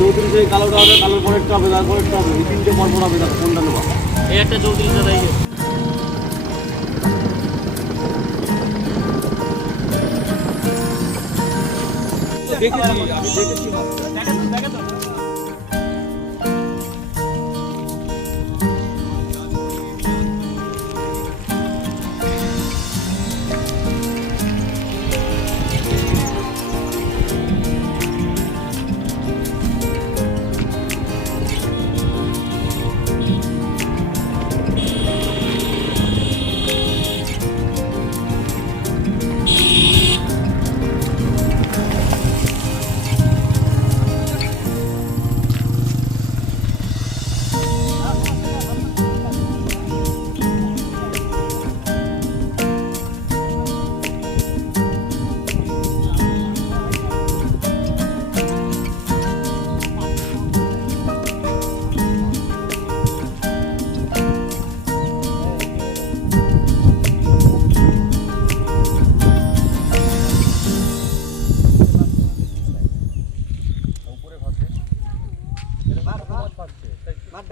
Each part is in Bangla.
চৌত্রিশে কালোটা হবে কালোর পরেরটা হবে তারপরেরটা হবে এই তিনটে পর পর হবে তার কোনটা নেবা? এই একটা চৌত্রিশটা তাই দেখেছি আমি দেখেছি।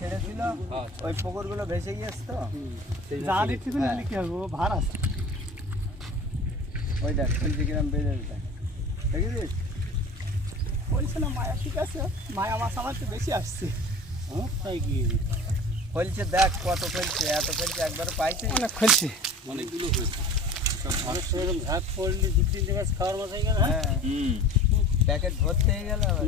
ছেড়েছিল ওই পুকুরগুলো ভেসে গিয়েছে তো ছিল। হ্যাঁ, নিলে কি হবে ভার আছে ওই দেখ খুলছি কিরম বেড়ে দেখ দেখেছিস বলছে না মায়া ঠিক আছে মায়া মাছ আমার তো বেশি আসছে তাই কি ফলছে দেখ কত ফেলছে এত ফেলছে একবার পাইছে অনেক খেলছি অনেকগুলো এরকম ভাগ পড়লে দু তিনটে মাছ খাওয়ার মাছ হয়ে গেল হ্যাঁ? হ্যাঁ প্যাকেট ভর্তি হয়ে গেল আবার।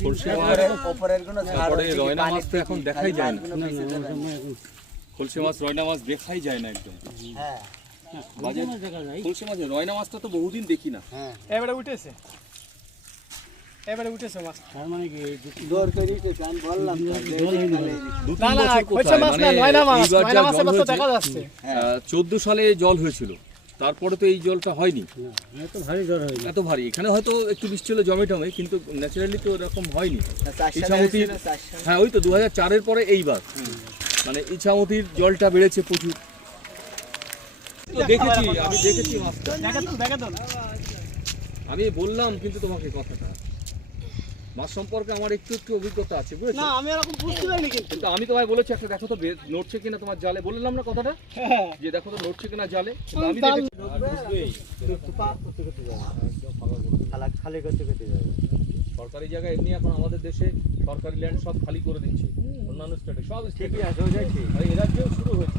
খলসি মাছ ওপরের- ওপরেরগুলো ছাড় তারপরে হচ্ছে কি রয়না পানির মাছ তো এখন দেখাই যায় না। মাছগুলো ভেসে যাবে। খলসি মাছ রয়না মাছ দেখাই যায় না একদম। হ্যাঁ খলসি মাছ রয়না মাছটা তো বহুদিন দেখি না। হ্যাঁ এবারে উঠেছে। এবারে উঠেছে মাছ। তার মানে কি? দৌড় করে দিতেছে, বললাম তো, যে এখানে এই দু না না বছর মাছ না মানে মাছ এইবার মাছের জল মতো হয়েছে, দেখা যাচ্ছে। চোদ্দ সালে জল হয়েছিল। তারপরে তো এই জলটা হয়নি। এত ভারী জল হয়নি। এত ভারী। এখানে হয়তো একটু বৃষ্টি হলো জমে টমে কিন্তু ন্যাচারালি তো এরকম হয়নি। ইছামতি। হ্যাঁ ওই তো দু হাজার চারের পরে এইবার। মানে ইছামতির জলটা বেড়েছে প্রচুর। তো দেখেছি আমি দেখেছি আমি বললাম কিন্তু তোমাকে কথাটা। মাছ সম্পর্কে আমার একটু একটু অভিজ্ঞতা আছে বুঝেছ? না আমি এরকম বুঝতে পারিনি কিন্তু। কিন্তু আমি তোমায় বলেছি একটা দেখো তো বে- নড়ছে কিনা তোমার জালে বললাম না কথাটা? হ্যাঁ। যে দেখো তো নড়ছে কিনা জালে আমি খালি করতে করতে যাবে সরকারি জায়গা এমনি এখন আমাদের দেশে সরকারি ল্যান্ড সব খালি করে দিচ্ছে। অন্যান্য স্টেটে সব ঠিকই আছে এ রাজ্যেও শুরু হয়েছে।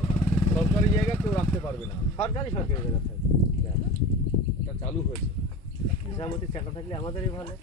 সরকারি জায়গা কেউ রাখতে পারবে না। সরকারি সরকারি জায়গা থাকে এটা চালু হয়েছে। ইসলামতির চাকা থাকলে আমাদেরই ভালো।